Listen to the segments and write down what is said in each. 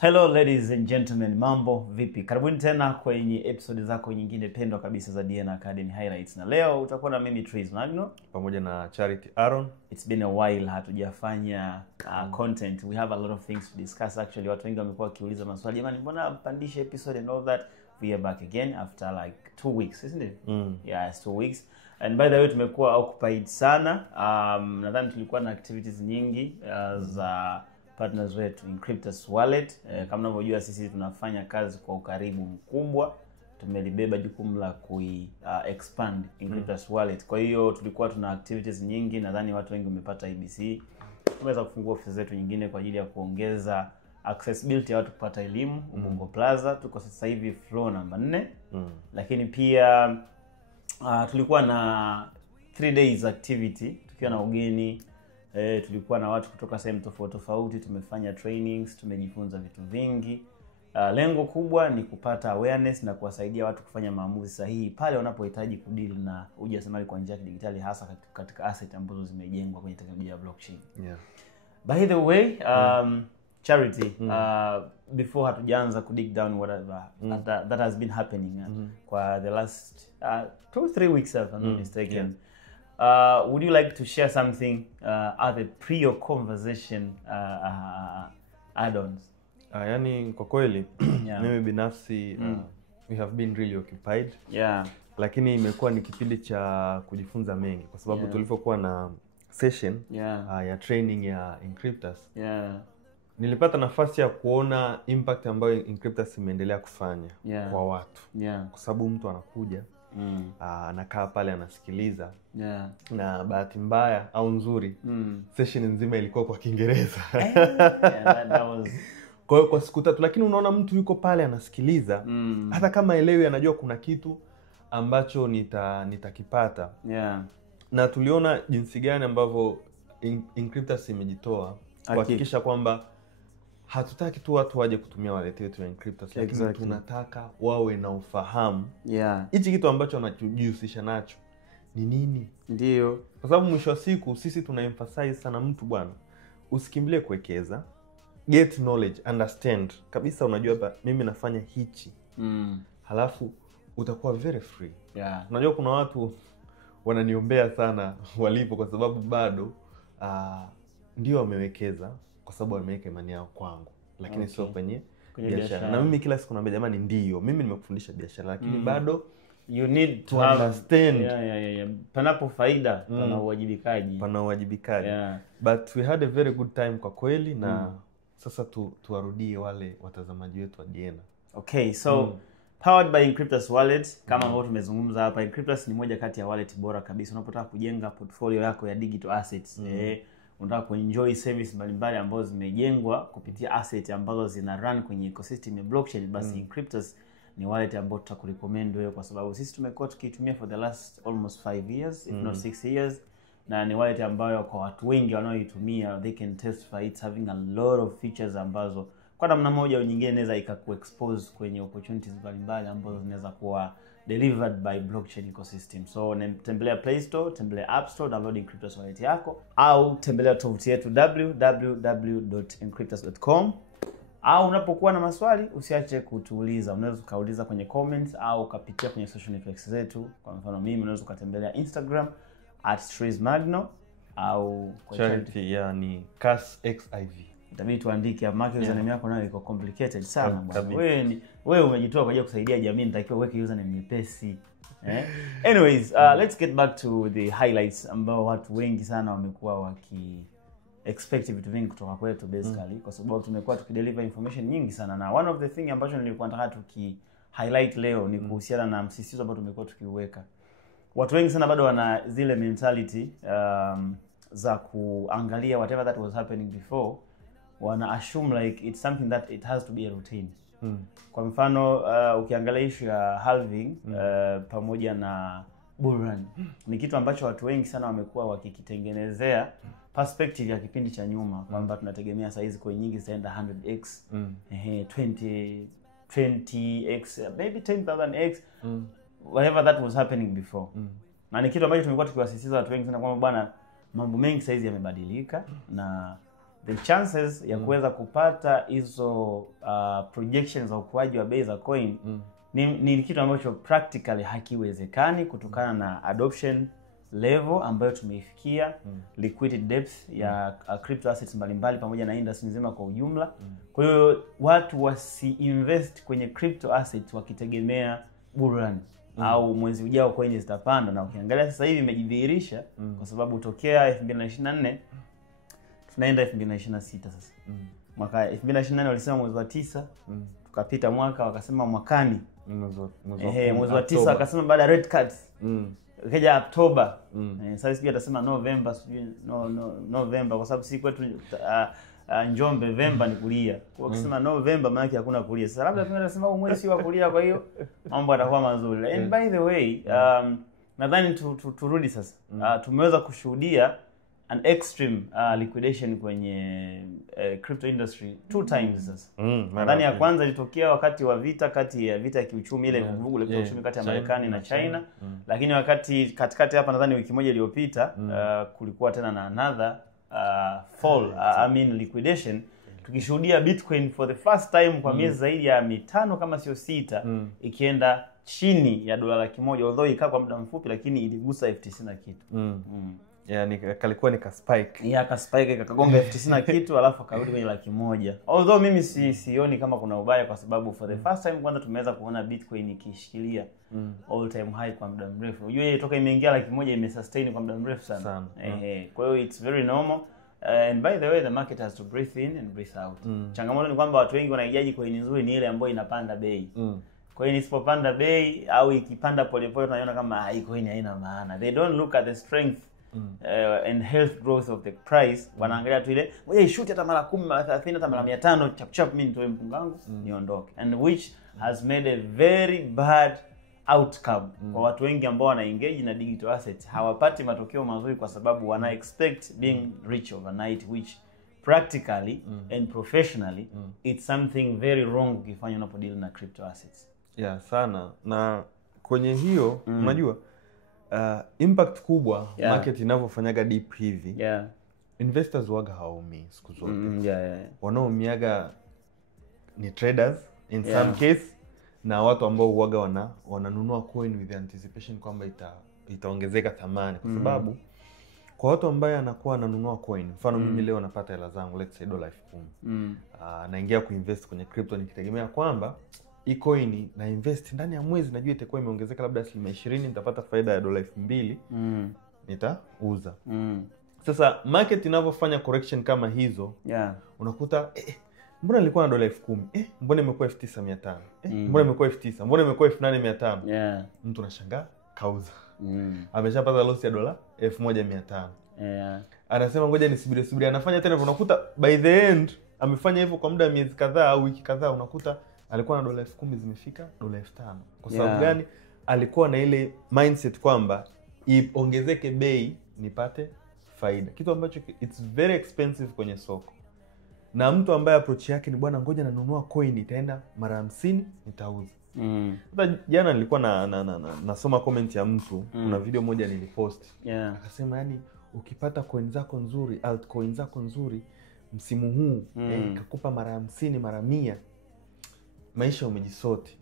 Hello ladies and gentlemen, mambo vipi? Karibuni tena kwenye episode zako nyingine pendwa kabisa za DNA Academy Highlights. Na leo utakuwa na mimi Tris Magno pamoja na Charity Aaron. It's been a while hatujafanya content. We have a lot of things to discuss actually. Watu wengi wamekuwa wakiuliza maswali, jamani mbona mpandishe episode and all that. We are back again after like 2 weeks, isn't it? Yeah, it's 2 weeks. And by the way tumekuwa occupied sana. Nadhani tulikuwa na activities nyingi za partners wetu Encryptus Wallet. Kama mnavyojua sisi tunafanya kazi kwa ukaribu mkubwa. Tumelibeba jukumu la expand Encryptus Wallet. Kwa hiyo tulikuwa tuna activities nyingi. Nadhani watu wengi wamepata EBC. Tumeweza kufungua ofisi zetu nyingine kwa ajili ya kuongeza accessibility ya watu kupata elimu. Ubungo Plaza tuko sasa hivi floor number 4. Lakini pia tulikuwa na 3 days activity tukiwa na ugeni. Tulikuwa na watu kutoka sehemu tofauti, tumefanya trainings, tumejifunza vitu vingi. Lengo kubwa ni kupata awareness na kuwasaidia watu kufanya maamuzi sahihi pale wanapohitaji kudeal na ujasiriamali kwa njia ya digitali, hasa katika asset ambazo zimejengwa kwenye teknolojia ya blockchain. Yeah. By the way, Charity, before hatujaanza dig down whatever that has been happening kwa the last 2-3 weeks if I'm not mistaken. Yeah. Would you like to share something at the pre-conversation add-ons? Yani kwa kweli Yeah. mimi binafsi we have been really occupied. Yeah. Lakini imekuwa ni kipindi cha kujifunza mengi kwa sababu tulivyokuwa na session ya training ya Encryptus. Yeah. Nilipata nafasi ya kuona impact ambayo Encryptus imeendelea kufanya kwa watu. Yeah. Kwa sababu mtu anakuja anakaa pale anasikiliza. Yeah. Na bahati mbaya au nzuri session nzima ilikuwa kwa Kiingereza. That was Kwa hiyo kwa siku 3, lakini unaona mtu yuko pale anasikiliza hata kama elewi, anajua kuna kitu ambacho nitakipata. Yeah. Na tuliona jinsi gani ambavyo Encryptus imejitoa kuhakikisha kwamba hatutaki tu watu waje kutumia wallet yetu ya Encryptus, lakini tunataka wawe na ufahamu hichi kitu ambacho wanajihusisha nacho ni nini. Ndio. Kwa sababu mwisho wa siku sisi tuna emphasize sana mtu bwana, usikimbilie kuwekeza, get knowledge, understand kabisa, unajua hapa mimi nafanya hichi. Halafu utakuwa very free. Yeah. Unajua kuna watu wananiombea sana walipo kwa sababu bado ndio wamewekeza kwa sababu wameweka imani yao kwangu, lakini sio kwenye biashara. Na mimi kila siku naambia jamani, ndio mimi nimekufundisha biashara, lakini bado you need to understand. Yeah. Panapo faida pana uwajibikaji. Yeah. But we had a very good time kwa kweli na sasa tuwarudie wale watazamaji wetu wa DNA. Okay, so powered by Encryptus Wallet, kama ambavyo tumezungumza hapa, Encryptus ni moja kati ya wallet bora kabisa unapotaka kujenga portfolio yako ya digital assets. Unataka kuenjoy service mbalimbali ambazo zimejengwa kupitia asset ambazo zina run kwenye ecosystem ya blockchain, basi Encryptus ni wallet ambayo tutakurecommend wewe kwa sababu sisi tumekuwa tukitumia for the last almost 5 years if not 6 years, na ni wallet ambayo kwa watu wengi wanaoitumia they can testify it's having a lot of features ambazo kwa namna moja au nyingine inaweza ikakuexpose kwenye opportunities mbalimbali ambazo zinaweza kuwa delivered by blockchain ecosystem. So tembelea Play Store, tembelea App Store, download Encryptus wallet yako, au tembelea tovuti yetu www.encryptus.com. Au unapokuwa na maswali usiache kutuuliza. Unaweza ukauliza kwenye comments au ukapitia kwenye social networks zetu. Kwa mfano mimi unaweza ukatembelea Instagram @trismagno au kwa Charity yani CASXIV. Itabidi tuandike hapo maana username yako nayo iko complicated sana bwana. Wewe umejitoa kwa ajili ya kusaidia jamii, nitakiwa uweke username nyepesi. Anyways, let's get back to the highlights ambao watu wengi sana wamekuwa expect vitu vingi kutoka kwetu basically kwa sababu tumekuwa tukideliver information nyingi sana, na one of the thing ambacho nilikuwa nataka highlight leo ni kuhusiana na msisitizo ambao tumekuwa tukiuweka. Watu wengi sana bado wana zile mentality za kuangalia whatever that was happening before, wana assume like it's something that it has to be a routine. Kwa mfano ukiangalia issue ya halving pamoja na bull run ni kitu ambacho watu wengi sana wamekuwa wakikitengenezea perspective ya kipindi cha nyuma kwamba tunategemea size coin nyingi zitaenda 100x 20x maybe 10,000x whatever that was happening before. Na ni kitu ambacho tumekuwa tukiwasisitiza watu wengi sana kwamba bwana mambo mengi saizi yamebadilika na the chances ya kuweza kupata hizo projections za ukuaji wa bei za coin ni kitu ambacho practically hakiwezekani kutokana na adoption level ambayo tumeifikia, liquidity depth ya crypto assets mbalimbali pamoja na industry nzima kwa ujumla. Kwa hiyo watu wasi-invest kwenye crypto assets wakitegemea burudani au mwezi ujao coin zitapanda, na ukiangalia sasa hivi imejidhihirisha kwa sababu tokea 2024 tunaenda 2026 sasa. Mwaka 2024 walisema mwezi wa 9, tukapita mwaka wakasema mwakani mwezi wa 9 wakasema baada ya red cards. Kaja October. Sasa sijui atasema November, sijui November kwa sababu si kwetu Njombe November ni kulia. Kwa kusema November maana yake hakuna kulia. Sasa labda tunasema huu mwezi si wa kulia, kwa hiyo mambo yatakuwa mazuri. And by the way, nadhani turudi sasa. Tumeweza kushuhudia an extreme liquidation kwenye crypto industry 2 times sasa. Nadhani ya kwanza ilitokea wakati wa vita ya kiuchumi, ile vuguvugu la kiuchumi kati ya Marekani na China. Lakini wakati katikati hapa nadhani wiki moja iliyopita kulikuwa tena na another liquidation, tukishuhudia Bitcoin for the first time kwa miezi zaidi ya 5 kama sio 6 ikienda chini ya $100,000, although ikaa kwa muda mfupi lakini iligusa 90 na kitu. Yani kalikuwa ni ka spike. Ka spike kakagonga 90 na kitu alafu akarudi kwenye $100,000. Although mimi sioni kama kuna ubaya kwa sababu for the first time kwanza tumeweza kuona Bitcoin ikishikilia all time high kwa muda mrefu. Unajua toka imeingia $100,000 imesustain kwa muda mrefu sana. Kwa hiyo it's very normal. And by the way, the market has to breathe in and breathe out. Changamoto ni kwamba watu wengi wanahitaji coin nzuri ni ile ambayo inapanda bei. Kwa hiyo isipopanda bei au ikipanda polepole tunaiona kama hii coin haina maana. They don't look at the strength and health growth of the price. Wanaangalia tu ile ngoja ishuti hata mara 10, mara 30, hata mara 500 chap chap mimi nitoe mpunga wangu niondoke. And which has made a very bad outcome kwa watu wengi ambao wana engage na digital assets. Hawapati matokeo mazuri kwa sababu wana expect being rich overnight, which practically and professionally it's something very wrong ukifanya unapodeal na crypto assets. Sana. Na kwenye hiyo unajua impact kubwa market inavyofanyaga deep hivi. Investors waga hawaumii siku zote. Wanaoumiaga ni traders in some case, na watu ambao huaga wananunua coin with anticipation kwamba itaongezeka thamani, kwa sababu kwa watu ambao anakuwa ananunua coin, mfano mimi leo napata hela zangu let's say $10,000. Naingia kuinvest kwenye crypto nikitegemea kwamba hii coin na invest ndani ya mwezi najua itakuwa imeongezeka labda 20%, nitapata faida ya $2,000, nitauza. Sasa market inavyofanya correction kama hizo, unakuta mbona nilikuwa na $10,000, mbona imekuwa 9,500, mbona imekuwa 9,000, mbona imekuwa 8,500. Mtu anashangaa kauza. Ameshapata loss ya $1,500. Anasema ngoja nisubiri, anafanya tena, unakuta by the end amefanya hivyo kwa muda wa miezi kadhaa au wiki kadhaa, unakuta alikuwa na $10,000 zimefika $5,000. Kwa sababu gani? Alikuwa na ile mindset kwamba iongezeke bei nipate faida, kitu ambacho it's very expensive kwenye soko. Na mtu ambaye approach yake ni bwana ngoja nanunua coin itaenda mara 50 nitauza. Hata jana nilikuwa nasoma comment ya mtu, kuna video moja nilipost. Akasema yani ukipata coin zako nzuri, altcoin zako nzuri msimu huu ikakupa mara 50 mara 100, maisha umejisoti.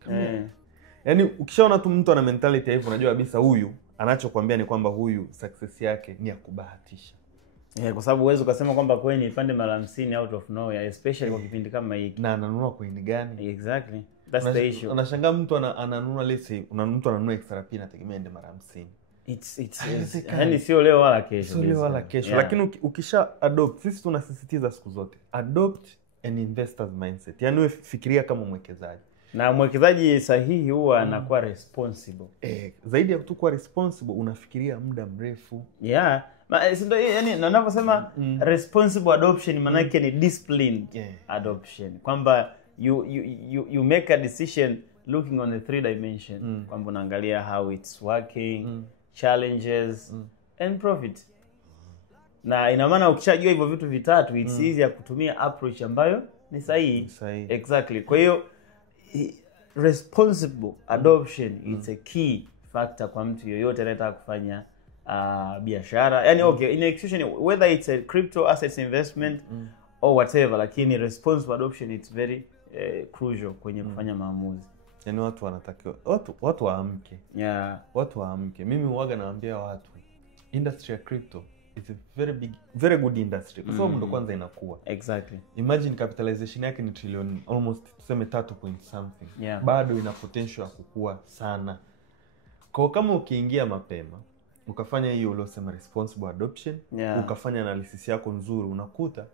Yani ukishaona tu mtu ana mentality hivyo unajua kabisa huyu anachokuambia ni kwamba huyu success yake ni ya kubahatisha. Kwa sababu uwezo ukasema kwamba coin ipande mara 50 out of nowhere, especially kwa kipindi kama hiki. Na ananunua coin gani? Exactly. That's the issue. Unashangaa mtu ananunua let's say mtu ananunua XRP nategemea ende mara 50. Yani sio leo wala kesho. Sio leo wala kesho. Lakini ukisha adopt, sisi tunasisitiza siku zote, adopt an investor's mindset. Yani wewe fikiria kama mwekezaji. Na mwekezaji sahihi huwa anakuwa responsible. Zaidi ya tu kuwa responsible, unafikiria muda mrefu. Ndio yani ninaposema responsible adoption maana yake ni disciplined adoption. Kwamba you make a decision looking on the 3 dimension. Kwamba unaangalia how it's working, challenges and profit. Na ina maana ukishajua hivyo vitu vitatu, it's easy ya kutumia approach ambayo ni sahihi. Exactly. Kwa hiyo responsible adoption it's a key factor kwa mtu yoyote anayetaka kufanya biashara. Yani in execution, whether it's a crypto assets investment or whatever, lakini responsible adoption it's very crucial kwenye kufanya maamuzi. Yani watu wanatakiwa watu waamke. Watu waamke. Mimi huaga naambia watu industry ya crypto is a very good industry. Kwa sababu ndo kwanza inakuwa. Exactly. Imagine capitalization yake ni trillion almost tuseme 3 point something. Bado ina potential ya kukua sana. Kwa kama ukiingia mapema, ukafanya hiyo uliosema responsible adoption, ukafanya analysis yako nzuri, unakuta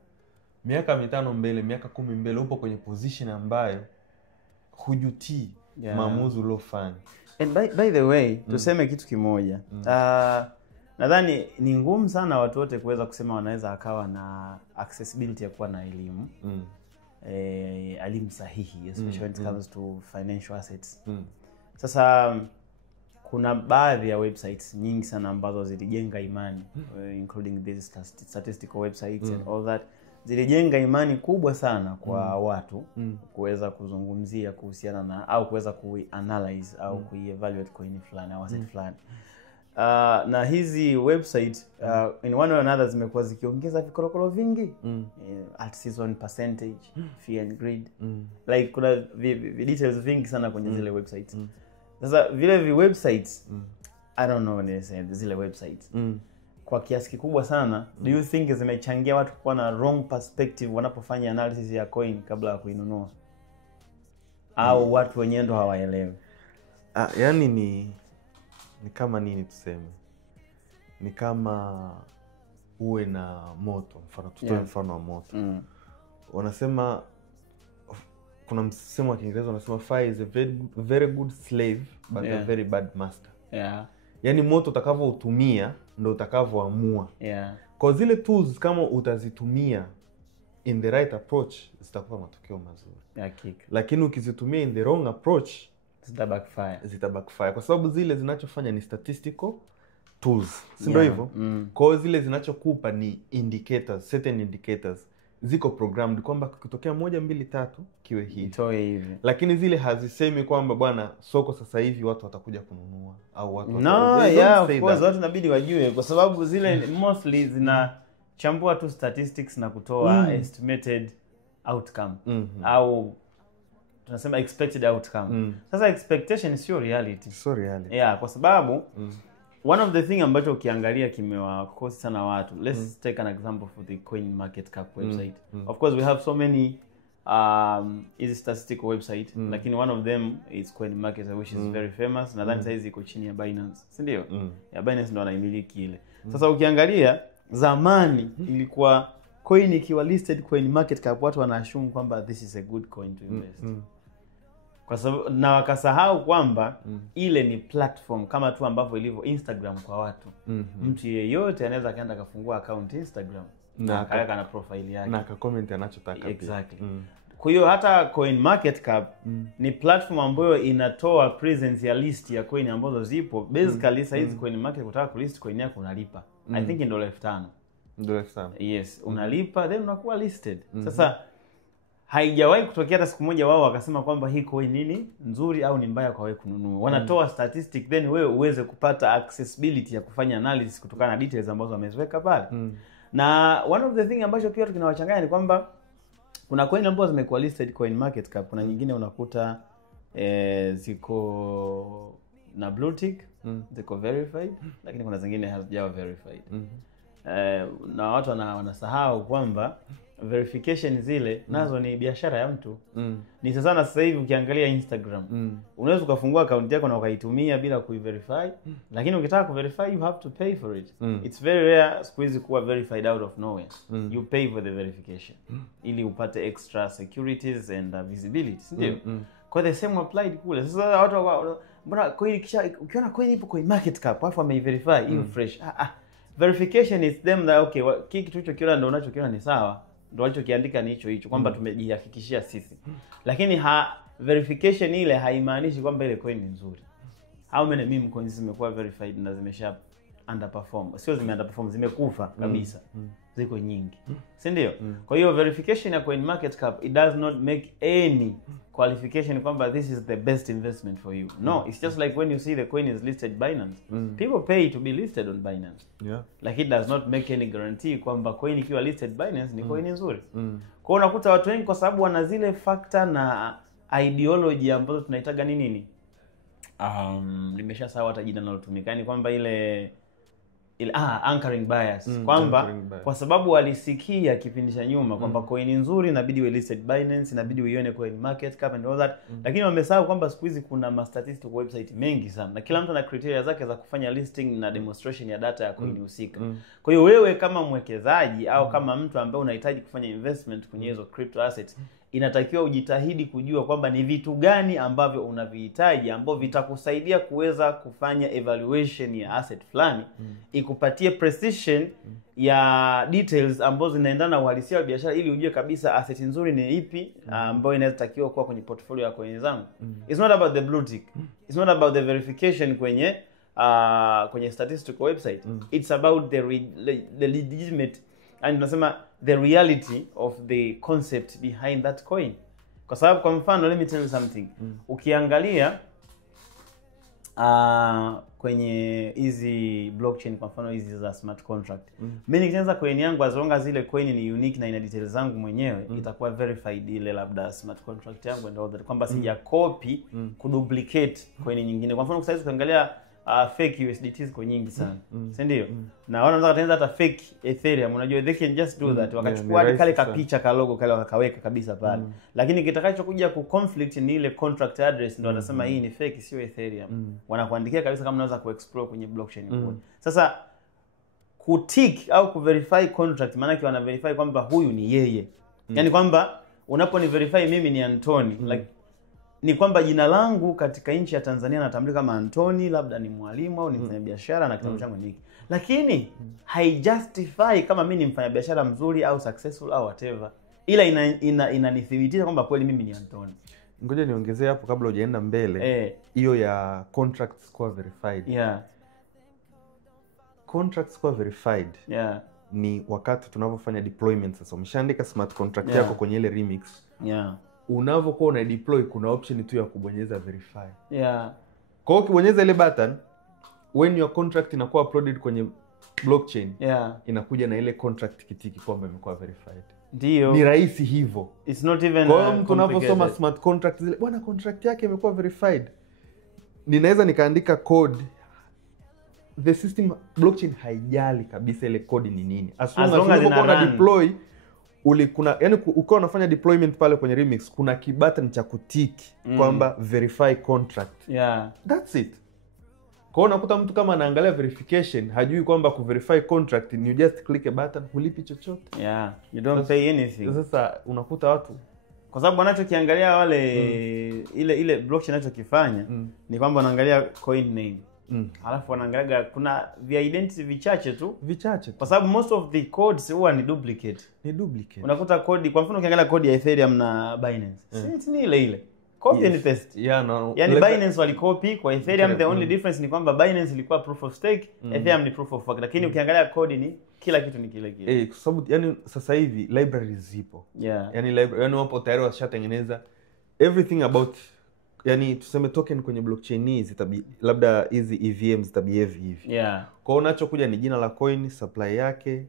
miaka 5 mbele, miaka 10 mbele upo kwenye position ambayo hujutii maamuzi uliofanya. And by the way, tuseme kitu kimoja. Nadhani ni ngumu sana watu wote kuweza kusema wanaweza akawa na accessibility ya kuwa na elimu. Elimu sahihi, especially when it comes to financial assets. Sasa kuna baadhi ya websites nyingi sana ambazo zilijenga imani, including these statistical websites and all that. Zilijenga imani kubwa sana kwa watu kuweza kuzungumzia kuhusiana na au kuweza kuanalyze au kuevaluate coin fulani au asset fulani. Na hizi website in one or another zimekuwa zikiongeza vikorokoro vingi, at season percentage, fear and greed, like kuna details vingi sana kwenye zile websites. Sasa vile websites I don't know zile websites kwa kiasi kikubwa sana do you think zimechangia watu kuwa na wrong perspective wanapofanya analysis ya coin kabla ya kuinunua, au watu wenyewe ndo hawaelewi? Yani ni kama nini tuseme, ni kama uwe na moto, mfano wa moto. Wanasema, kuna msemo wa Kiingereza wanasema fire is a very good slave but a very bad master. Yani moto utakavoutumia ndo utakavoamua. Kwa zile tools kama utazitumia in the right approach zitakupa matokeo mazuri. Lakini ukizitumia in the wrong approach zita backfire. Kwa sababu zile zinachofanya ni statistical tools. Si ndio hivyo? Kwa zile zinachokupa ni indicators, certain indicators. Ziko programmed kwamba kutokea 1 2 3 kiwe hivi. Lakini zile hazisemi kwamba bwana soko sasa hivi watu watakuja kununua au watu of course watu inabidi wajue, kwa sababu zile mostly zinachambua tu statistics na kutoa estimated outcome au tunasema expected outcome. Sasa expectation sio reality. Kwa sababu one of the thing ambacho ukiangalia kimewakosi sana watu. Let's take an example for the CoinMarketCap website. Of course we have so many is statistical website, lakini one of them is CoinMarketCap, which is very famous. Nadhani sasa hizi iko chini ya Binance, si ndio? Binance ndo anaimiliki ile. Sasa ukiangalia zamani ilikuwa coin ikiwa listed CoinMarketCap watu wanaassume kwamba this is a good coin to invest. Kwa sababu na wakasahau kwamba ile ni platform kama tu ambavyo ilivyo Instagram kwa watu. Mtu yeyote anaweza kaenda kafungua account Instagram na akaweka na profile yake na akacomment anachotaka. Exactly. Kwa hiyo hata CoinMarketCap ni platform ambayo inatoa presence ya list ya coin ambazo zipo. Basically size CoinMarket kutaka kulist coin yako unalipa. I think ndio $5,000. Yes, unalipa then unakuwa listed. Sasa haijawahi kutokea hata siku moja wao wakasema kwamba hii coin nini nzuri au ni mbaya kwa wewe kununua. Wanatoa statistic then wewe uweze kupata accessibility ya kufanya analysis kutokana na details ambazo wameziweka pale. Na one of the thing ambacho pia tunawachanganya ni kwamba kuna coin ambazo zimekuwa listed CoinMarketCap, kuna nyingine unakuta ziko na blue tick, ziko verified, lakini kuna zingine hazijawa verified. Na watu wanasahau kwamba verification zile nazo ni biashara ya mtu. Ni sasa hivi ukiangalia Instagram unaweza ukafungua account yako na ukaitumia bila kuiverify, lakini ukitaka kuverify you have to pay for it. It's very rare squeeze kuwa verified out of nowhere. You pay for the verification ili upate extra securities and visibility, ndio? Kwa the same applied kule. Sasa watu mbona coin ukiona coin ipo CoinMarketCap alafu ameiverify hiyo fresh. Verification is them that okay, kitu ulichokiona ndio unachokiona ni sawa. Ndio walichokiandika ni hicho kwamba tumejihakikishia sisi. Lakini verification ile haimaanishi kwamba ile coin ni nzuri. How many meme coins zimekuwa verified na zimesha underperform? Sio zime underperform, zimekufa kabisa. Ziko nyingi. Si ndio? Kwa hiyo verification ya CoinMarketCap it does not make any qualification kwamba this is the best investment for you. No, it's just like when you see the coin is listed Binance. People pay to be listed on Binance. Yeah. Like it does not make any guarantee kwamba coin ikiwa listed Binance ni coin nzuri. Kwa hiyo unakuta watu wengi kwa sababu wana zile factor na ideology ambazo tunaitaga nini? Nimeshasahau hata jina linalotumika. Yaani kwamba ile anchoring bias kwamba kwa sababu walisikia kipindi cha nyuma kwamba coin nzuri inabidi we listed Binance, inabidi uione coin market cap and all that, lakini wamesahau kwamba siku hizi kuna statistical website mengi sana na kila mtu ana criteria zake za kufanya listing na demonstration ya data ya coin husika. Kwa hiyo wewe kama mwekezaji au kama mtu ambaye unahitaji kufanya investment kwenye hizo crypto assets, inatakiwa ujitahidi kujua kwamba ni vitu gani ambavyo unavihitaji ambavyo vitakusaidia kuweza kufanya evaluation ya asset fulani, ikupatie precision ya details ambazo zinaendana na uhalisia wa biashara, ili ujue kabisa asset nzuri ni ipi ambayo inatakiwa kuwa kwenye portfolio ya coin zangu. It's not about the blue tick. It's not about the verification kwenye statistical website. It's about the legitimate and tunasema the reality of the concept behind that coin. Kwa sababu kwa mfano, let me tell you something. Ukiangalia kwenye hizi blockchain, kwa mfano hizi za smart contract, mimi nikitengeneza coin yangu, as long as ile coin ni unique na ina details zangu mwenyewe, itakuwa verified ile labda smart contract yangu and all that, kwamba sija copy kuduplicate coin nyingine. Kwa mfano sasa ukiangalia fake USDT ziko nyingi sana. Si ndio? Na wanaweza kutengeneza hata fake Ethereum, unajua they can just do that. Wakachukua kale kapicha ka logo kale wakaweka kabisa pale. Lakini kitakachokuja ku conflict ni ile contract address, ndio wanasema hii ni fake, sio Ethereum. Wanakuandikia kabisa kama unaweza kuexplore kwenye blockchain. Sasa ku-tick au ku-verify contract, maana yake wana verify kwamba huyu ni yeye. Yaani kwamba unaponi verify mimi ni Anthony, like ni kwamba jina langu katika nchi ya Tanzania natambulika kama Anthony, labda ni mwalimu au ni mfanyabiashara na kitabu changu ni hiki. Lakini haijustify kama mimi ni mfanyabiashara mzuri au successful au whatever. Ila inanithibitisha kwamba kweli mimi ni Anthony. Ngoja niongezee hapo kabla hujaenda mbele. Hiyo ya contracts kuwa verified. Yeah. Contracts kuwa verified. Yeah. Ni wakati tunapofanya deployment sasa. Umeshaandika smart contract yako kwenye ile remix. Yeah. Unavyokuwa una deploy kuna option tu ya kubonyeza verify. Yeah. Kwa hiyo ukibonyeza ile button, when your contract inakuwa uploaded kwenye blockchain, inakuja na ile contract kitiki kwamba imekuwa verified. Ndio. Ni rahisi hivyo. It's not even kwa hiyo mtu unaposoma smart contract zile, bwana contract yake imekuwa verified, ninaweza nikaandika code, the system blockchain haijali kabisa ile code ni nini. As long as una deploy kuna yani ukiwa unafanya deployment pale kwenye remix, kuna kibutton cha kutiki kwamba verify contract. Yeah. That's it. Kwa hiyo unakuta mtu kama anaangalia verification hajui kwamba ku verify contract ni just click a button, hulipi chochote. Yeah, you don't pay anything. Sasa unakuta watu kwa sababu wanachokiangalia wale ile blockchain inachokifanya ni kwamba wanaangalia coin name. Alafu wanaangalia kuna identity vichache tu. Kwa sababu most of the codes huwa ni duplicate. Unakuta code, kwa mfano ukiangalia code ya Ethereum na Binance, ni ile. Copy and paste. Yani Binance walicopy kwa Ethereum, the only difference ni kwamba Binance ilikuwa proof of stake, Ethereum ni proof of work. Lakini ukiangalia code ni kila kitu ni kile kile. Kwa sababu yani sasa hivi libraries zipo. Yani wapo tayari washatengeneza everything about, yani tuseme token kwenye blockchain hizi labda hizi EVM zitabehave hivi. Kwa hiyo unachokuja ni jina la coin, supply yake,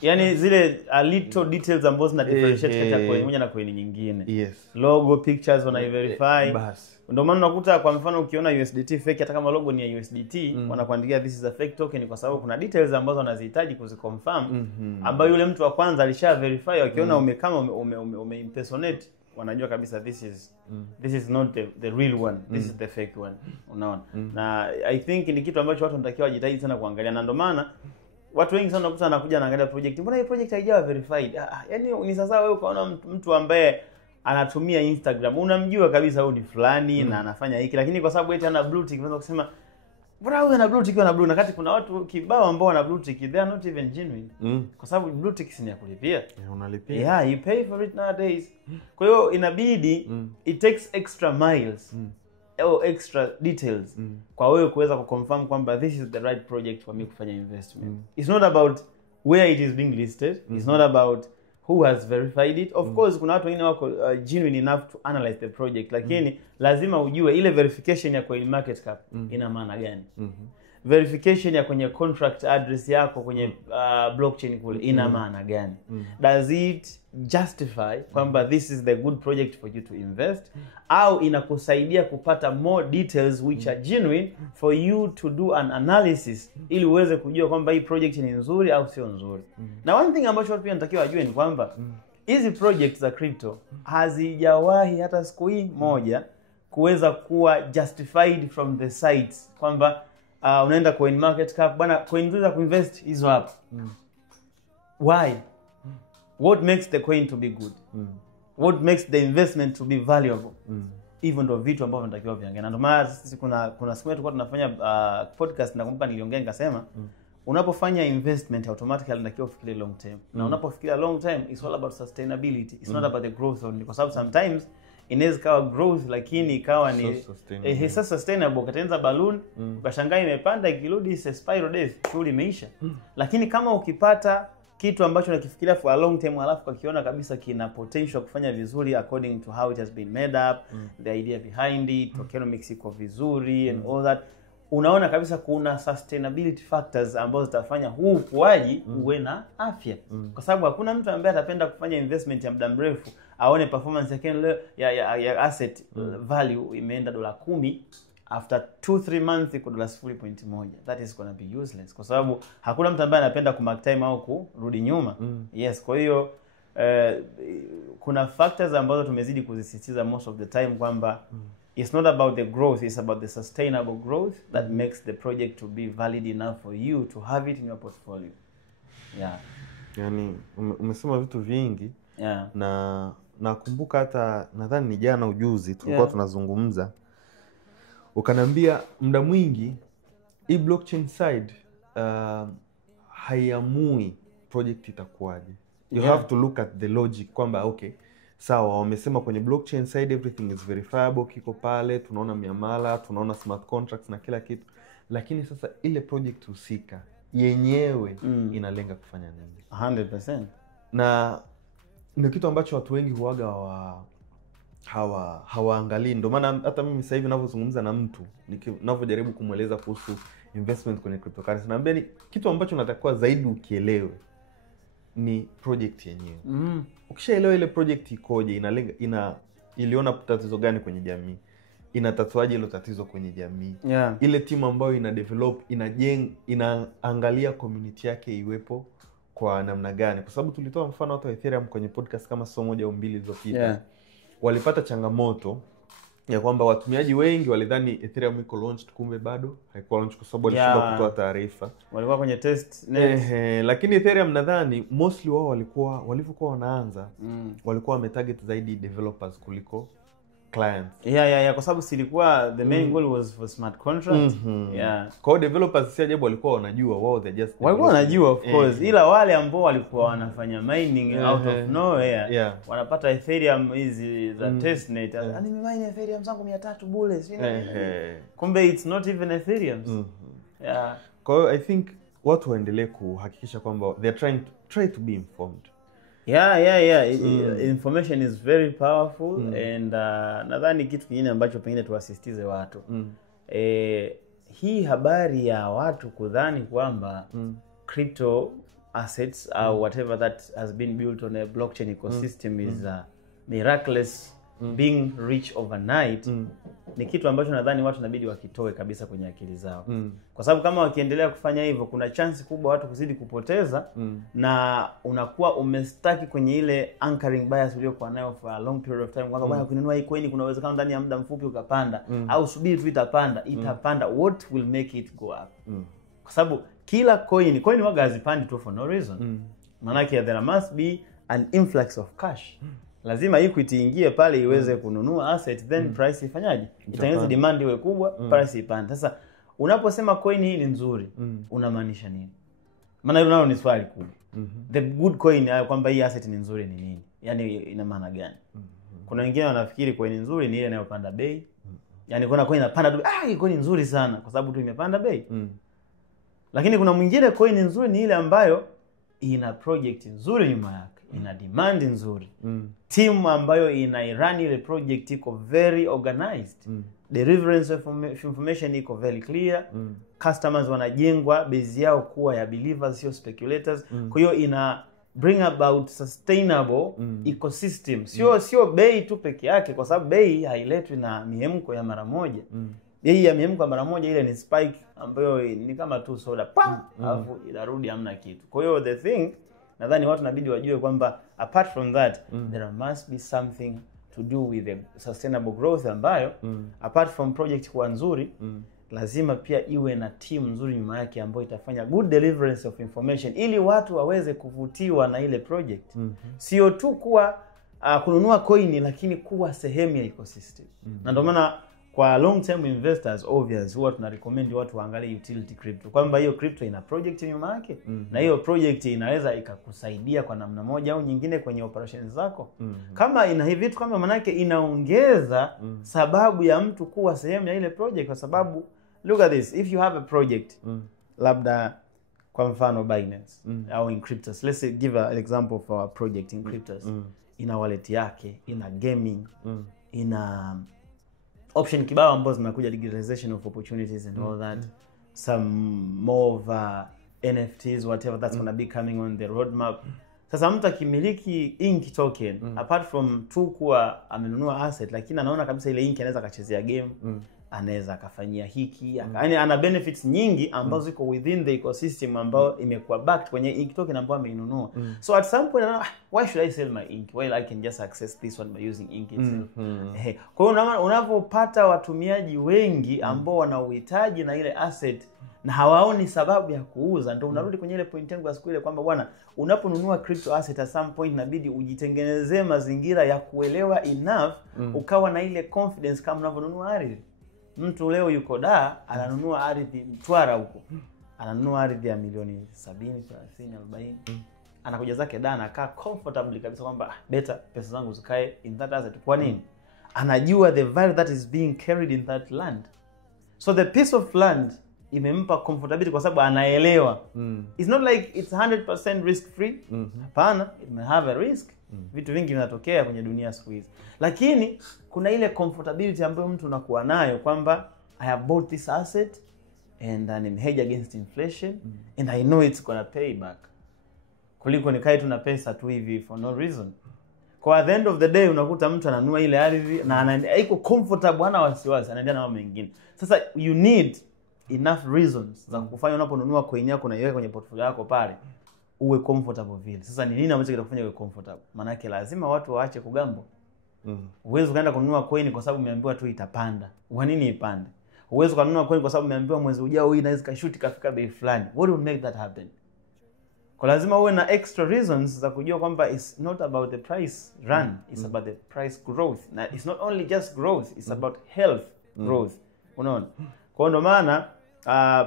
yani zile little details ambazo zina differentiate kati ya coin moja na coin nyingine. Logo, pictures wana verify. Ndio maana unakuta kwa mfano ukiona USDT fake, hata kama logo ni ya USDT, wanakuandikia this is a fake token, kwa sababu kuna details ambazo wanazihitaji kuziconfirm, ambayo yule mtu wa kwanza alisha verify. Wakiona umekama umeimpersonate, wanajua kabisa this is not the real one, this is the fake one. Unaona? Na I think ni kitu ambacho watu wanatakiwa wajitahidi sana kuangalia, na ndio maana watu wengi sana wanakuta anakuja anaangalia project, mbona hii project haijawa verified? Yani ni sasa wewe ukaona mtu ambaye anatumia Instagram, unamjua kabisa huyu ni fulani na anafanya hiki, lakini kwa sababu eti ana blue tick unaweza kusema bora huyu ana blue tick na blue, na kati kuna watu kibao ambao wana blue tick, they are not even genuine. Kwa sababu blue tick ni ya kulipia. Unalipia. You pay for it nowadays. Kwa hiyo inabidi it takes extra miles or extra details kwa wewe kuweza kuconfirm kwamba this is the right project for me kufanya investment. It's not about where it is being listed. It's not about who has verified it. Of course kuna watu wengine wako genuine enough to analyze the project, lakini lazima ujue ile verification ya CoinMarketCap ina maana gani. Verification ya kwenye contract address yako kwenye blockchain kule ina maana gani. Does it justify kwamba this is the good project for you to invest, au inakusaidia kupata more details which are genuine for you to do an analysis ili uweze kujua kwamba hii project ni nzuri au sio nzuri. Na one thing ambacho watu pia wanatakiwa wajue ni kwamba hizi projects za crypto hazijawahi hata siku hii moja kuweza kuwa justified from the sites kwamba unaenda CoinMarketCap bwana, coin nzuri za kuinvest hizo hapa. Why? What makes the coin to be good? What makes the investment to be valuable? Hivyo ndio vitu ambavyo tunatakiwa viangalie. Na ndio maana sisi kuna siku tulikuwa tunafanya podcast, nakumbuka niliongea nikasema unapofanya investment automatically unatakiwa ufikirie long term. Na unapofikiria long term, it's all about sustainability. It's not about the growth only. Kwa sababu sometimes inaweza kawa growth lakini ikawa ni sustainable. Katenza balloon ukashangaa imepanda, ikirudi is a spiral death, shughuli imeisha. Lakini kama ukipata kitu ambacho unakifikiria for a long term alafu ukiona kabisa kina potential kufanya vizuri according to how it has been made up, the idea behind it, economics iko vizuri and all that, unaona kabisa kuna sustainability factors ambazo zitafanya huu ukuaji uwe na afya. Kwa sababu hakuna mtu ambaye atapenda kufanya investment ya muda mrefu aone performance yake leo ya asset value imeenda $10, after 2-3 months iko $0.1. That is going to be useless. Kwa sababu hakuna mtu ambaye anapenda kumark time au kurudi nyuma. Yes, kwa hiyo kuna factors ambazo tumezidi kuzisisitiza most of the time kwamba it's not about the growth, it's about the sustainable growth that makes the project to be valid enough for you to have it in your portfolio. Yeah. Yani umesema vitu vingi. Yeah. Na nakumbuka hata nadhani ni jana ujuzi tulikuwa tunazungumza. Ukaniambia muda mwingi hii blockchain side haiamui project itakuwaje. You have to look at the logic kwamba okay, sawa wamesema kwenye blockchain side everything is verifiable, kiko pale, tunaona miamala, tunaona smart contracts na kila kitu. Lakini sasa ile project husika yenyewe inalenga kufanya nini? 100%. Na ni kitu ambacho watu wengi huaga hawaangalii. Ndio maana hata mimi sasa hivi ninavyozungumza na mtu, ninavyojaribu kumueleza kuhusu investment kwenye cryptocurrency, naambia ni kitu ambacho natakiwa zaidi ukielewe ni project yenyewe. Ukishaelewa ile project ikoje, iliona tatizo gani kwenye jamii, inatatuaje hilo tatizo kwenye jamii, ile timu ambayo ina develop, inaangalia community yake iwepo kwa namna gani. Kwa sababu tulitoa mfano watu wa Ethereum kwenye podcast kama so moja au mbili zilizopita. Walipata changamoto ya kwamba watumiaji wengi walidhani Ethereum iko launched, kumbe bado haikuwa launched kwa sababu walishindwa kutoa taarifa. Walikuwa kwenye test net. Lakini Ethereum nadhani mostly wao walivyokuwa wanaanza walikuwa wametarget zaidi developers kuliko clients. Kwa sababu silikuwa the main goal was for smart contract. Kwa hiyo developers si ajabu walikuwa wanajua wao they just walikuwa wanajua of course. Ila wale ambao walikuwa wanafanya mining out of nowhere wanapata Ethereum hizi za testnet. Mine Ethereum zangu 300 bure. Kumbe it's not even Ethereum. Kwa hiyo I think watu waendelee kuhakikisha kwamba they are try to be informed. Information is very powerful. And nadhani kitu kingine ambacho pengine tuwasisitize watu hii habari ya watu kudhani kwamba crypto assets or whatever that has been built on a blockchain ecosystem is miraculous, being rich overnight, ni kitu ambacho nadhani watu inabidi wakitoe kabisa kwenye akili zao. Kwa sababu kama wakiendelea kufanya hivyo, kuna chance kubwa watu kuzidi kupoteza na unakuwa umestaki kwenye ile anchoring bias uliokuwa nayo for a long period of time. Kwamba bwana kununua hii coin kuna uwezekano ndani ya muda mfupi ukapanda, au subiri tu itapanda. What will make it go up? Kwa sababu kila coin waga hazipandi tu for no reason. Maana yake there must be an influx of cash. Lazima equity ingie pale iweze kununua asset, then price ifanyaje? Itengeneze demand iwe kubwa, price ipande. Sasa unaposema coin hii ni nzuri, unamaanisha nini? Maana hilo nalo ni swali kubwa. The good coin kwamba hii asset ni nzuri ni nini? Yaani ina maana gani? Kuna wengine wanafikiri coin nzuri ni ile inayopanda bei. Yaani kuna coin inapanda tu, hii coin nzuri sana kwa sababu tu imepanda bei. Lakini kuna mwingine coin nzuri ni ile ambayo ina project nzuri nyuma yake. ina demand nzuri. Team ambayo inairun ile project iko very organized. Deliverance of information iko very clear. Customers wanajengwa base yao kuwa ya believers sio speculators. Kwa hiyo ina bring about sustainable ecosystem. Sio bei tu peke yake, kwa sababu bei hailetwi na mihemko ya mara moja. Bei ya mihemko ya mara moja ile ni spike ambayo ni kama tu soda alafu inarudi hamna kitu. Kwa hiyo the thing nadhani watu nabidi wajue kwamba apart from that there must be something to do with the sustainable growth ambayo apart from project kuwa nzuri lazima pia iwe na team nzuri nyuma yake ambayo itafanya good deliverance of information ili watu waweze kuvutiwa na ile project. Sio tu kuwa kununua coin, lakini kuwa sehemu ya ecosystem. Na ndio maana kwa long term investors obvious huwa tuna recommend watu waangalie utility crypto, kwamba hiyo crypto ina project nyuma yake na hiyo project inaweza ikakusaidia kwa namna moja au nyingine kwenye operations zako. Kama ina hivi vitu kama manake inaongeza sababu ya mtu kuwa sehemu ya ile project, kwa sababu look at this, if you have a project labda kwa mfano Binance au Inkryptus, let's say, give an example for a project Inkryptus. Ina wallet yake, ina gaming, ina option kibao ambazo zinakuja, digitalization of opportunities and all that, some more of NFTs, whatever that's going to be coming on the roadmap. Sasa mtu akimiliki Ink token apart from tu kuwa amenunua asset, lakini anaona kabisa ile Ink anaweza akachezea game, anaweza akafanyia hiki, yaani ana benefits nyingi ambazo ziko within the ecosystem ambayo imekuwa backed kwenye Ink token ambayo ameinunua. So at some point why should I sell my Ink while I can just access this one by using Ink itself? Kwa hiyo unapopata watumiaji wengi ambao wana uhitaji na ile asset na hawaoni sababu ya kuuza, ndio unarudi kwenye ile point yangu ya siku ile kwamba bwana, unaponunua crypto asset at some point inabidi ujitengenezee mazingira ya kuelewa enough ukawa na ile confidence kama unavyonunua ardhi. Mtu leo yuko Dar ananunua ardhi Mtwara huko, ananunua ardhi ya milioni 70, 30, 40. Anakuja zake Dar anakaa comfortably kabisa kwamba better pesa zangu zikae in that asset. Kwa nini? Anajua the value that is being carried in that land. So the piece of land imempa comfortability kwa sababu anaelewa. It's not like it's 100% risk free. Hapana, it may have a risk. Vitu vingi vinatokea kwenye dunia siku hizi. Lakini kuna ile comfortability ambayo mtu unakuwa nayo kwamba I have bought this asset and I'm hedged against inflation and I know it's gonna pay back. Kuliko nikae tu na pesa tu hivi for no reason. Kwa at the end of the day unakuta mtu ananunua ile ardhi na haiko comfortable, hana wasiwasi, anaendelea na mambo mengine. Sasa you need enough reasons za kufanya unaponunua coin yako na iweke kwenye portfolio yako pale uwe comfortable vile. Sasa ni nini ambacho kitakufanya uwe comfortable? Maana yake lazima watu waache kugambo. Uwezo kaenda kununua coin kwa sababu umeambiwa tu itapanda. Kwa nini ipande? Uwezo kununua coin kwa sababu umeambiwa mwezi ujao hii inaweza kashuti kafika bei fulani. What will make that happen? Kwa lazima uwe na extra reasons za kujua kwamba it's not about the price run, it's about the price growth. Na it's not only just growth, it's about health growth. Unaona? Kwa ndo maana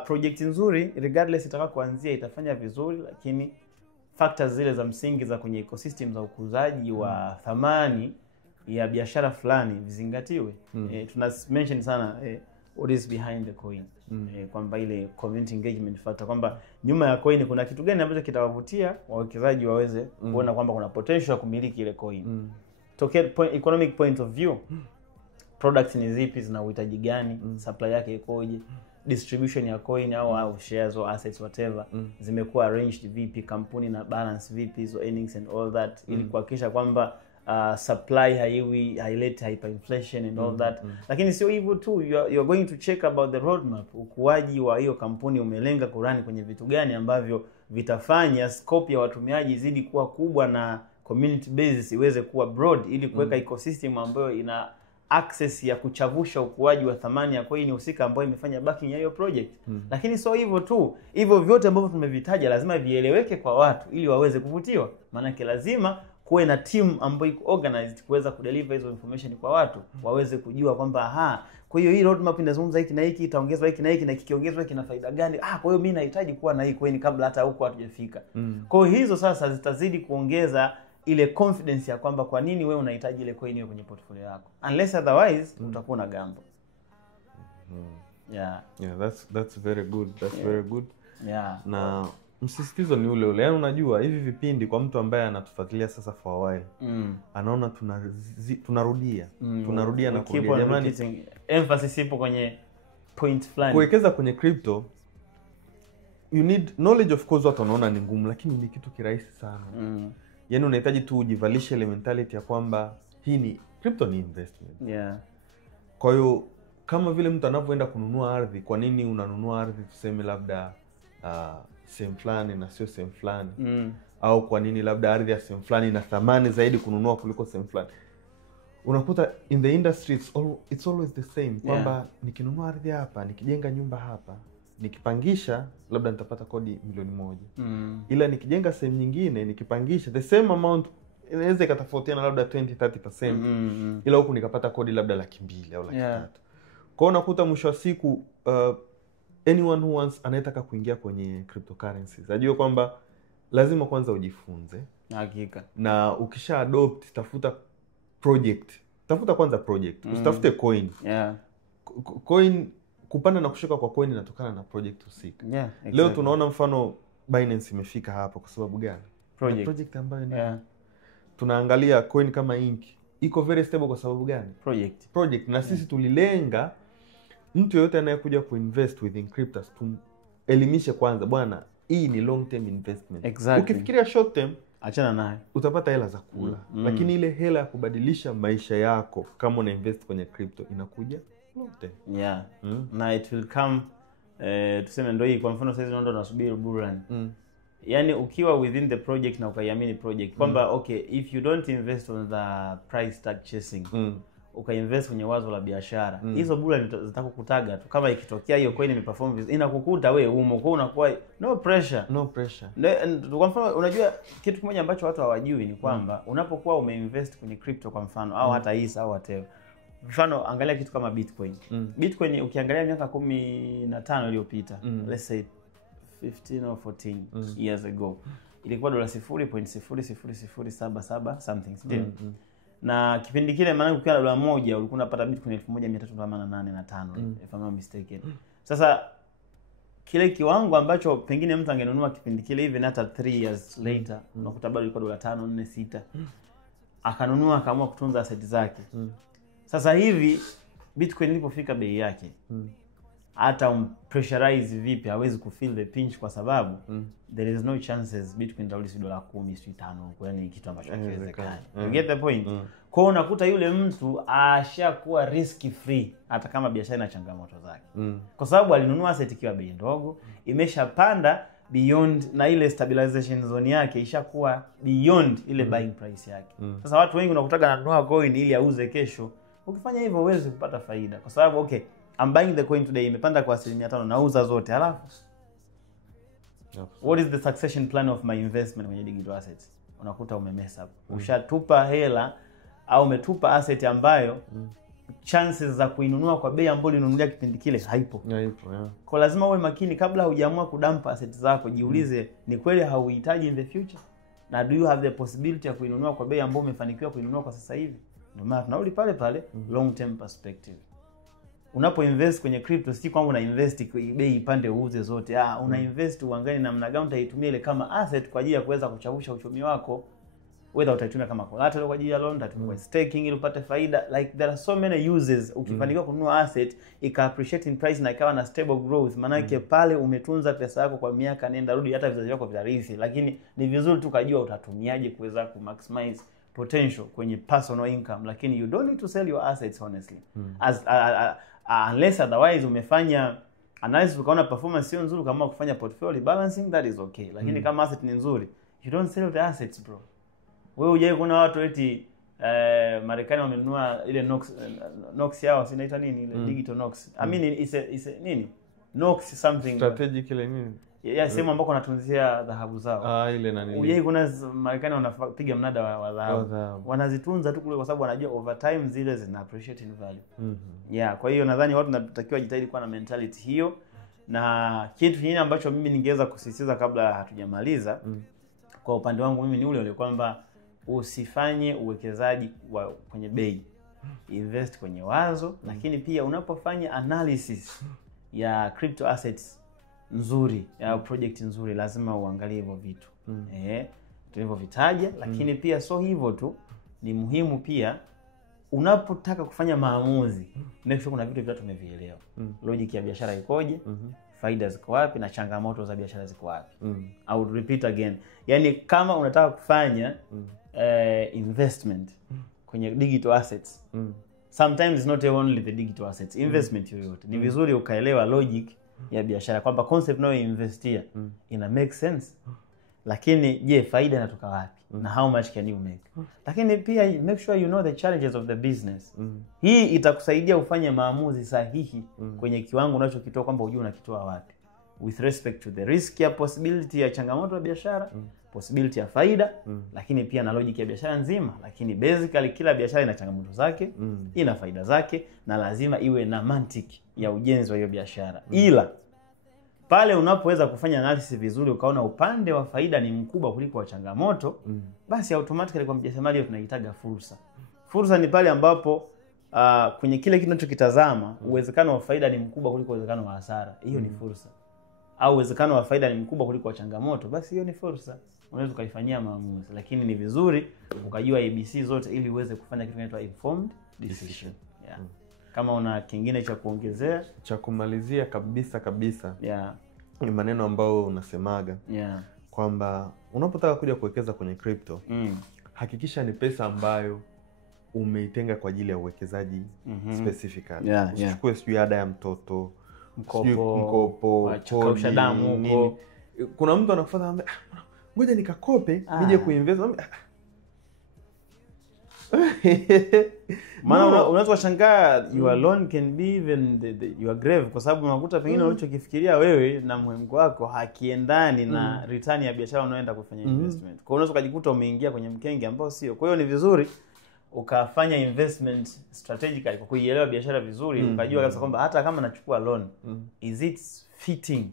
project nzuri regardless itaka kuanzia itafanya vizuri, lakini factors zile za msingi za kwenye ecosystem za ukuzaji wa thamani ya biashara fulani vizingatiwe. Tuna mention sana what is behind the coin. Kwamba ile community engagement factor, kwamba nyuma ya coin kuna kitu gani ambacho kitawavutia wawekezaji waweze kuona kwamba kuna potential ya kumiliki ile coin. Tokea economic point of view, products ni zipi, zina uhitaji gani, supply yake ikoje, distribution ya coin au shares or assets whatever zimekuwa arranged vipi, kampuni na balance vipi hizo earnings and all that, ili kuhakikisha kwamba supply haileti hyperinflation and all that. Lakini sio hivyo tu, you're going to check about the roadmap, ukuaji wa hiyo kampuni umelenga kurani kwenye vitu gani ambavyo vitafanya scope ya watumiaji zidi kuwa kubwa na community basis iweze kuwa broad, ili kuweka ecosystem ambayo ina access ya kuchavusha ukuaji wa thamani ya coin husika ambayo imefanya backing ya hiyo project. Lakini sio hivyo tu, hivyo vyote ambavyo tumevitaja lazima vieleweke kwa watu ili waweze kuvutiwa. Maana lazima kuwe na team ambayo iko organized kuweza kudeliver hizo information kwa watu waweze kujua kwamba kwa hiyo hii roadmap inazungumza hiki na hiki, itaongezwa hiki na hiki, na kikiongezwa kina faida gani? Kwa hiyo mimi nahitaji kuwa na hii coin kabla hata huko hatujafika. Kwa hiyo hizo sasa zitazidi kuongeza ile confidence ya kwamba kwa nini wewe unahitaji ile coin hiyo kwenye portfolio yako. Unless otherwise utakuwa na gambo. Yeah, that's very good. That's very good. Yeah. Na msisitizo ni ule ule. Yaani unajua hivi vipindi kwa mtu ambaye anatufuatilia sasa for a while, anaona tunarudia na kurudia. Jamani, emphasis ipo kwenye point fulani. Kuwekeza kwenye crypto, you need knowledge. Of course watu wanaona ni ngumu, lakini ni kitu kirahisi sana. Yaani unahitaji tu ujivalishe ile mentality ya kwamba hii ni crypto, ni investment. Yeah. Kwa hiyo kama vile mtu anapoenda kununua ardhi, kwa nini unanunua ardhi tuseme labda sehemu fulani na sio sehemu fulani? Au kwa nini labda ardhi ya sehemu fulani ina thamani zaidi kununua kuliko sehemu fulani? Unakuta in the industry it's always the same, kwamba nikinunua ardhi hapa, nikijenga nyumba hapa, nikipangisha labda nitapata kodi milioni 1. Ila nikijenga sehemu nyingine nikipangisha the same amount inaweza ikatofautiana labda 20-30%. Ila huku nikapata kodi labda 200,000 au 300,000. Kwa hiyo unakuta mwisho wa siku anyone who wants, anayetaka kuingia kwenye cryptocurrencies ajue kwamba lazima kwanza ujifunze. Hakika. Na ukisha adopt, tafuta kwanza project. Usitafute coin. Coin, kupanda na kushuka kwa coin inatokana na project husika. Exactly. Leo tunaona mfano Binance imefika hapa kwa sababu gani? Project ambayo ni tunaangalia coin kama Ink iko very stable kwa sababu gani? Project. Na sisi tulilenga mtu yote anayekuja kuinvest within crypto, elimishe kwanza, bwana, hii ni long term investment. Exactly. Ukifikiria short term, achana naye, utapata hela za kula. Lakini ile hela ya kubadilisha maisha yako kama una invest kwenye crypto inakuja long term. Na it will come, tuseme ndio hii kwa mfano sasa ndio tunasubiri bull run. Yani ukiwa within the project na ukaiamini project kwamba okay, if you don't invest on the price tag chasing, ukainvest kwenye wazo la biashara, hizo bula zitakukutaga tu. Kama ikitokea hiyo coin imeperform vizuri, inakukuta wewe umo, kwa unakuwa no pressure. Kwa mfano unajua kitu kimoja ambacho watu hawajui ni kwamba unapokuwa umeinvest kwenye crypto kwa mfano au hata hisa au whatever, mfano angalia kitu kama Bitcoin. Bitcoin ukiangalia miaka 15 iliyopita, let's say 15 or 14 years ago, ilikuwa dola 0.00077 something, ndio. Na kipindi kile maana ukiwa na dola moja ulikuwa unapata Bitcoin 1385 if I'm not mistaken. Sasa kile kiwango ambacho pengine mtu angenunua kipindi kile even hata 3 years later unakuta bado ilikuwa dola 5, 4, 6. Akanunua, akaamua kutunza asset zake. Sasa hivi Bitcoin ilipofika bei yake, hata pressurize vipi hawezi kufeel the pinch kwa sababu there is no chances Bitcoin itarudi dola 10, 5 huko, yani kitu ambacho hakiwezekani. You get the point? Kwa hiyo unakuta yule mtu ashakuwa risk free hata kama biashara ina changamoto zake. Kwa sababu alinunua asset ikiwa bei ndogo, imeshapanda beyond, na ile stabilization zone yake ishakuwa beyond ile buying price yake. Sasa watu wengi unakutaga ananunua coin ili auze kesho. Ukifanya hivyo huwezi kupata faida kwa sababu okay, I'm buying the coin today, imepanda kwa 5%, nauza zote halafu what is the succession plan of my investment kwenye digital assets? Unakuta umemess up. Ushatupa hela au umetupa asset ambayo chances za kuinunua kwa bei ambayo ulinunulia kipindi kile haipo. Kwa lazima uwe makini kabla hujaamua kudampa asset zako, jiulize ni kweli hauhitaji in the future, na do you have the possibility ya kuinunua kwa bei ambayo umefanikiwa kuinunua kwa sasa hivi? Ndio maana tunarudi pale long term perspective. Unapo invest kwenye crypto si kwamba una invest bei ipande uuze zote. Una invest uangalie namna gani utaitumia ile kama asset kwa ajili ya kuweza kuchavusha uchumi wako. Whether utaitumia kama collateral kwa ajili ya loan, utatumia staking ili upate faida. Like there are so many uses. Ukifanikiwa kununua asset ika appreciate in price na ikawa na stable growth, maana yake pale umetunza pesa yako kwa miaka nenda rudi, hata vizazi vyako vitarithi. Lakini ni vizuri tu kujua utatumiaje kuweza ku maximize potential kwenye personal income. Lakini you don't need to sell your assets honestly. Unless otherwise umefanya analysis ukaona performance sio nzuri, kama kufanya portfolio balancing, that is okay. Lakini kama asset ni nzuri, you don't sell the assets bro. Wewe uje kuna watu eti Marekani wamenunua ile Nox yao, sinaita nini ile digital Nox. I mean is nini? Nox something strategic ile nini? Sema ambako wanatunzia dhahabu zao. Ile na nini? Uje kuna Marekani wanapiga mnada wa dhahabu. Wanazitunza tu kule kwa sababu wanajua over time zile zina appreciate in value. Kwa hiyo nadhani watu tunatakiwa jitahidi kuwa na mentality hiyo. Na kitu kingine ambacho mimi ningeweza kusisitiza kabla hatujamaliza, kwa upande wangu mimi ni ule kwamba usifanye uwekezaji kwenye bei. Invest kwenye wazo, lakini pia unapofanya analysis ya crypto assets nzuri au project nzuri lazima uangalie hivyo vitu. Tulivyovitaja, lakini pia so hivyo tu, ni muhimu pia unapotaka kufanya maamuzi make sure kuna vitu vitatu tumevielewa. Logic ya biashara ikoje? Faida ziko wapi na changamoto za biashara ziko wapi? I would repeat again. Yaani kama unataka kufanya investment kwenye digital assets, sometimes not only the digital assets, investment yoyote, ni vizuri ukaelewa logic ya biashara kwamba concept nayo investia ina make sense. Lakini je, faida inatoka wapi? Na how much can you make? Lakini pia make sure you know the challenges of the business. Hii itakusaidia ufanye maamuzi sahihi kwenye kiwango unachokitoa, kwamba ujue unakitoa wapi with respect to the risk ya possibility ya changamoto ya biashara, possibility ya faida, lakini pia na logic ya biashara nzima. Lakini basically kila biashara ina changamoto zake, ina faida zake, na lazima iwe na mantiki ya ujenzi wa hiyo biashara. Ila pale unapoweza kufanya analysis vizuri ukaona upande wa faida ni mkubwa kuliko wa changamoto, basi automatically kwa mjasiriamali tunahitaga fursa. Fursa ni pale ambapo kwenye kile kitu unachokitazama uwezekano wa faida ni mkubwa kuliko uwezekano wa hasara. Hiyo ni fursa. Au uwezekano wa faida ni mkubwa kuliko wa changamoto, basi hiyo ni fursa. Unaweza kuifanyia maamuzi, lakini ni vizuri ukajua ABC zote ili uweze kufanya kitu kinaitwa informed decision. Kama una kingine cha kuongezea, cha kumalizia kabisa ni maneno ambayo unasemaga kwamba unapotaka kuja kuwekeza kwenye crypto, hakikisha ni pesa ambayo umeitenga kwa ajili ya uwekezaji specifically. Usichukue sijui ada ya mtoto, mkopo, kausha damu huko. Kuna mtu anakufuata ngoja nikakope nije kuinvest. Maana unaweza kushangaa your loan can be even your grave, kwa sababu unakuta pengine unachokifikiria wewe na mhemko wako hakiendani na return ya biashara unaoenda kufanya investment. Kwa hiyo unaweza kujikuta umeingia kwenye mkenge ambao sio. Kwa hiyo ni vizuri ukafanya investment strategically kwa kuielewa biashara vizuri, ukajua kabisa kwamba hata kama nachukua loan, is it fitting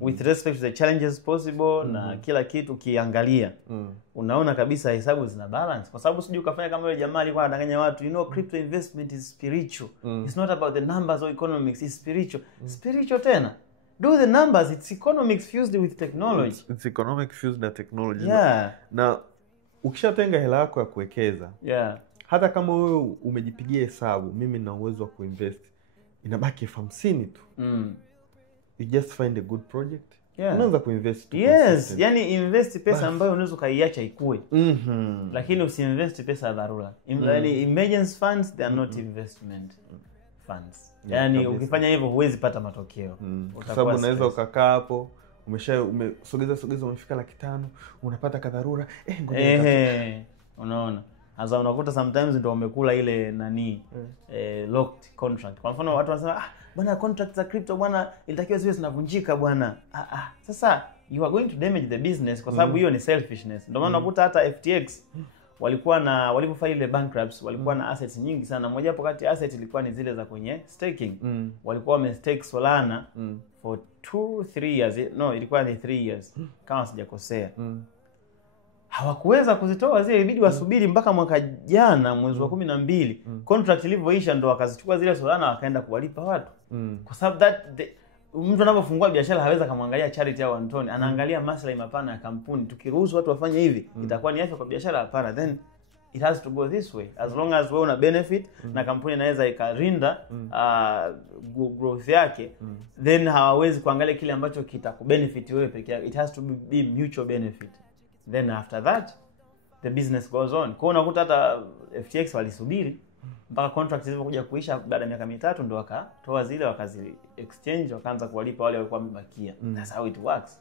with respect to the challenges possible, na kila kitu kiangalia unaona kabisa hesabu zina balance. Kwa sababu sijui ukafanya kama yule jamaa alikuwa anadanganya watu, you know, crypto investment is spiritual. It's not about the numbers or economics, it's spiritual. Spiritual tena, do the numbers, it's economics fused with technology. It's economic fused na technology. Na ukishatenga hela yako ya kuwekeza, hata kama wewe umejipigia hesabu mimi nina uwezo wa kuinvest, inabaki 50 tu. You just find a good project. Unaanza kuinvest. Yani invest pesa ambayo unaweza kaiacha ikue. Lakini usiinvest pesa ya dharura. Yani emergency funds, they are not investment funds. Yani ukifanya hivyo huwezi pata matokeo. Kwa sababu unaweza ukakaa hapo, umesogeza umefika 500,000, unapata kadharura, ngoja unaona. Sasa unakuta sometimes ndio umekula ile locked contract. Kwa mfano watu wanasema bwana contract za crypto bwana ilitakiwa ziwe zinavunjika bwana. Sasa you are going to damage the business, kwa sababu hiyo ni selfishness. Ndio maana unakuta hata FTX walipofile ile bankruptcy walikuwa na assets nyingi sana. Moja hapo kati assets ilikuwa ni zile za kwenye staking. Walikuwa wamestake Solana for 2-3 years. No, ilikuwa ni 3 years kama sijakosea. Hawakuweza kuzitoa zile, ilibidi wasubiri mpaka mwaka jana mwezi wa 12 contract ilivyoisha ndo wakazichukua zile Solana wakaenda kuwalipa watu. Kwa sababu mtu anapofungua biashara haweza kumwangalia charity au Antoni, anaangalia maslahi mapana ya kampuni. Tukiruhusu watu wafanye hivi itakuwa ni afya kwa biashara? Hapana. Then it has to go this way. As long as wewe una benefit na kampuni inaweza ikarinda growth yake, then hawawezi kuangalia kile ambacho kitakubenefit wewe pekee yake. It has to be mutual benefit. Then after that the business goes on. Kwa unakuta hata FTX walisubiri mpaka contract zilipokuja kuisha baada ya miaka 3 ndo wakatoa zile wakazi exchange wakaanza kuwalipa wale walikuwa wamebakia. That's how it works.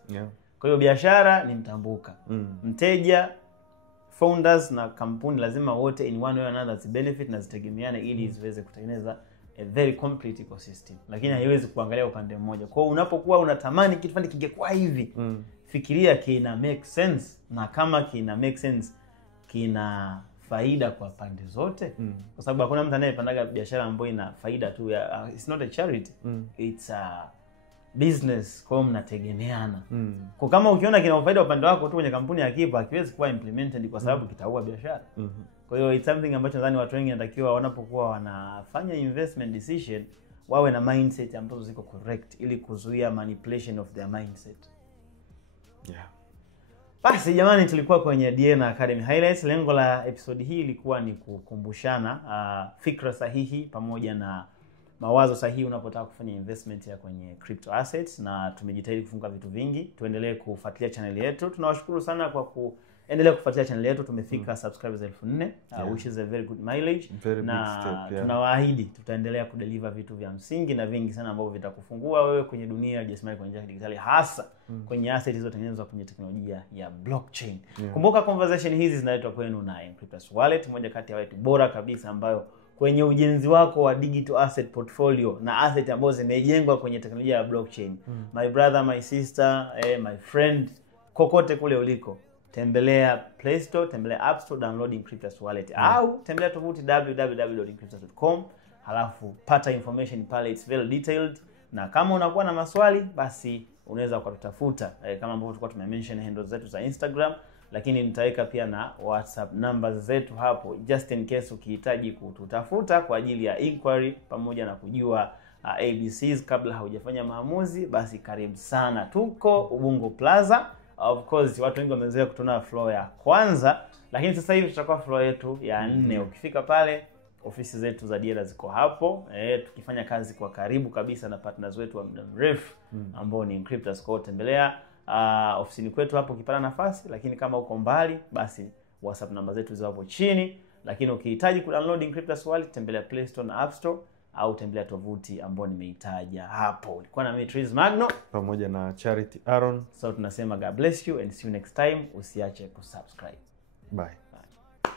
Kwa hiyo biashara ni mtambuka. Mteja, founders na kampuni lazima wote in one way or another benefit na zitegemeane ili ziweze kutengeneza a very complete ecosystem. Lakini haiwezi kuangalia upande mmoja. Kwa hiyo unapokuwa unatamani kitu fulani kingekuwa hivi, fikiria kina make sense, na kama kina make sense kina faida kwa pande zote. Kwa sababu hakuna mtu anayepandaga biashara ambayo ina faida tu ya it's not a charity. It's a business, kwa mnategemeana. Kwa kama ukiona kina faida upande wako tu kwenye kampuni ya kipa, hakiwezi kuwa implemented kwa sababu kitaua biashara. Kwa hiyo it's something ambacho nadhani watu wengi wanatakiwa wanapokuwa wanafanya investment decision wawe na mindset ambazo ziko correct ili kuzuia manipulation of their mindset. Yeah. Basi jamani, tulikuwa kwenye DNA Academy Highlights. Lengo la episode hii ilikuwa ni kukumbushana fikra sahihi pamoja na mawazo sahihi unapotaka kufanya investment ya kwenye crypto assets, na tumejitahidi kufunga vitu vingi. Tuendelee kufuatilia channel yetu. Tunawashukuru sana kwa kuendelea kufuatilia channel yetu. Tumefika subscribers 4,000, which is a very good mileage. Tunawaahidi tutaendelea kudeliver vitu vya msingi na vingi sana ambavyo vitakufungua wewe kwenye dunia ya jasmali kwa njia ya digitali, hasa kwenye assets zilizotengenezwa kwenye teknolojia ya blockchain. Kumbuka conversation hizi zinaletwa kwenu na Encryptus Wallet, moja kati ya watu bora kabisa ambayo kwenye ujenzi wako wa digital asset portfolio na asset ambazo zimejengwa kwenye teknolojia ya blockchain. My brother, my sister, my friend, kokote kule uliko, tembelea Play Store, tembelea App Store, download Encryptus Wallet, au tembelea tovuti www.encryptus.com, halafu pata information pale, it's very detailed. Na kama unakuwa na maswali, basi unaweza kututafuta kama ambavyo tulikuwa tumemention handles zetu za Instagram, lakini nitaweka pia na WhatsApp numbers zetu hapo, just in case ukihitaji kututafuta kwa ajili ya inquiry pamoja na kujua ABCs kabla haujafanya maamuzi. Basi karibu sana, tuko Ubungo Plaza. Of course watu wengi wamezoea kutuna floor ya kwanza, lakini sasa hivi tutakuwa floor yetu ya 4. Ukifika pale, ofisi zetu za Diela ziko hapo, tukifanya kazi kwa karibu kabisa na partners wetu wa muda mrefu ambao ni Encryptus. Kwa tembelea ofisini kwetu hapo ukipata nafasi, lakini kama uko mbali, basi WhatsApp namba zetu ziko hapo chini. Lakini ukihitaji kudownload Encryptus Wallet, tembelea Play Store na App Store, au tembelea tovuti ambayo nimeitaja hapo. Ulikuwa na mimi Tris Magno pamoja na Charity Aaron. So tunasema God bless you and see you next time. Usiache kusubscribe. Bye.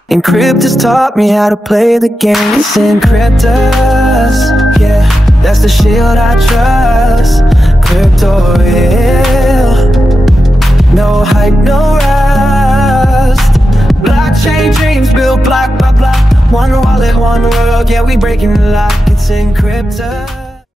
Encryptus taught me how to play the game. It's Encryptus, yeah, that's the shield I trust. Crypto real, no hype, no rust. Blockchain dreams built block by block. One wallet, one world, yeah, we breaking the lock. It's Encryptus.